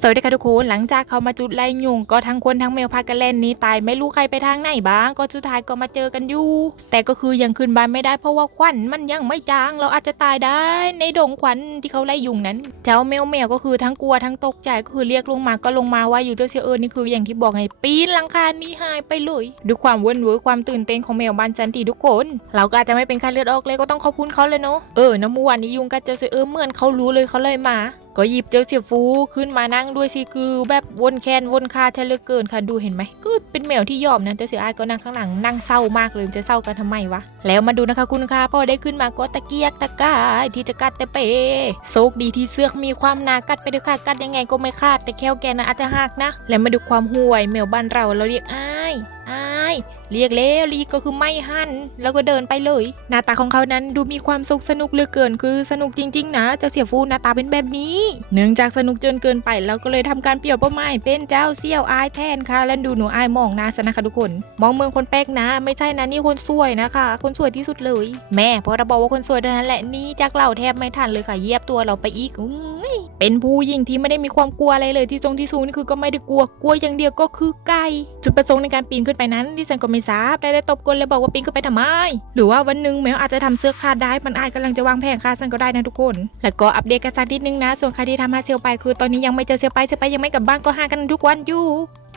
สวัสดีค่ะทุกคนหลังจากเขามาจุดไล่ยุงก็ทั้งคนทั้งแมวพากันเล่นนี้ตายไม่รู้ใครไปทางไหนบ้าง ก็สุดท้ายก็มาเจอกันอยู่ แต่ก็คือยังขึ้นบ้านไม่ได้เพราะว่าควันมันยังไม่จาง เราอาจจะตายได้ในดงควันที่เขาไล่ยุงนั้น เจ้าแมวแมวก็คือทั้งกลัวทั้งตกใจก็คือเรียกลงมาก็ลงมาว่าอยู่เจ้าเสียเอิญนี่คืออย่างที่บอกไงปีนหลังคานี้หายไปเลยด้วยความวุ่นวายความตื่นเต้นของแมวบ้านจันทีทุกคนเราก็อาจจะไม่เป็นใครเลือดออกเลยก็ต้องขอบคุณเขาเลยเนาะเออน้ำมื่อวานนี้ยุงกัดเจ้าเสียเอิญเหมือนเขารู้เลยเขาเลยมา ก็หยิบเจ้าเสียฟูขึ้นมานั่งด้วยสิคือแบบวนแคนวนคาเลือเกินค่ะดูเห็นไหมก็เป็นแมวที่ยอมนะเจ้าเสียอายก็นั่งข้างหลังนั่งเศร้ามากเลยจะเศร้ากันทำไมวะแล้วมาดูนะคะคุณค่าพอได้ขึ้นมาก็ตะเกียกตะกายที่จะกัดแต่เปโชคดีที่เสือกมีความหนากัดไปด้วยค่ะกัดยังไงก็ไม่ขาดแต่แค่วแกนะอาจจะหักนะ แล้วมาดูความห่วยแมวบ้านเราเราเรียกอ้ายอ้าย เรียกแล้วลีก็คือไม่หันแล้วก็เดินไปเลย หน้าตาของเขานั้นดูมีความสุขสนุกเหลือเกินคือสนุกจริง ๆ นะเจ้าเสียฟูหน้าตาเป็นแบบนี้ เนื่องจากสนุกจนเกินไปเราก็เลยทำการเปลี่ยนเป้าหมายเป็นเจ้าเสี่ยวอายแทนค่ะแล้วดูหนูอายมองหน้าซะนะคะทุกคน มองเมืองคนแปลกนะ ไม่ใช่นะนี่คนสวยนะคะ คนสวยที่สุดเลย แม่พราะเราบอกว่าคนสวยเท่านั้นแหละนี่จากเราแทบไม่ทันเลยค่ะเยียบตัวเราไปอีกอเป็นผู้หญิงที่ไม่ได้มีความกลัวอะไรเลยที่ทรงที่สูงนี่คือก็ไม่ได้กลัวกลัวอย่างเดียวก็คือไก่จุดประสงค์ในการปีนขึ้นไปนั้นดิฉันก็ไม่ทราบได้ได้ตบกลเลยบอกว่าปีนขึ้นไปทำไม หรือว่าวันหนึ่งแมวอาจจะทำเสื้อขาดได้มันอาจกำลังจะวางแผนฆ่าฉันก็ได้นะทุกคน แล้วก็อัปเดตกันสักนิดนึงนะ ส่วนใครที่ทำฮาเซลไปคือตอนนี้ยังไม่เจอเซลไปเซลไปยังไม่กลับบ้านก็หากันทุกวันอยู่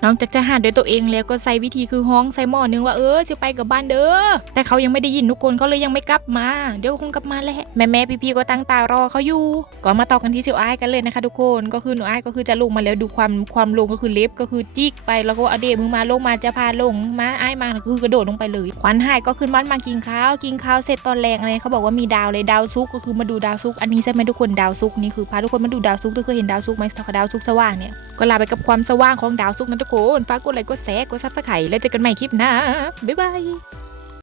นอกจากจะหาด้วยตัวเองแล้วก็ใส่วิธีคือห้องใส่หม้อนึงว่าเออจะไปกับบ้านเด้อแต่เขายังไม่ได้ยินทุกคนเขาเลยยังไม่กลับมา เดี๋ยวคงกลับมาแหละแม่แม่ๆพี่ก็ตั้งตารอเขาอยู่ก็มาต่อกันที่เซียวไอ้กันเลยนะคะ ทุกคนก็คือหนูไอ้ก็คือจะลงมาแล้วดูความความลงก็คือเล็บก็คือจิกไปแล้วก็เอาเดมึงมาลงมาจะพาลงมาไอ้มาคือกระโดดลงไปเลยขวัญหายก็ขึ้นบ้านมากินข้าวกินข้าวเสร็จตอนแรงอะไรเขาบอกว่ามีดาวเลยดาวซุกก็คือมาดูดาวซุก อันนี้ใช่ไหมทุกคนดาวซุกนี่คือพาทุกคนมาดูดาวซุกทุกคนเห็นดาวซุกไหมดาวซุกสว่างเนี่ยก็ลาไปกับความสว่างของดาวซุกนะทุกคนฝากกดไลค์กดแชร์กดซับสไครต์แล้วเจอกันใหม่คลิปหน้าบ๊ายบาย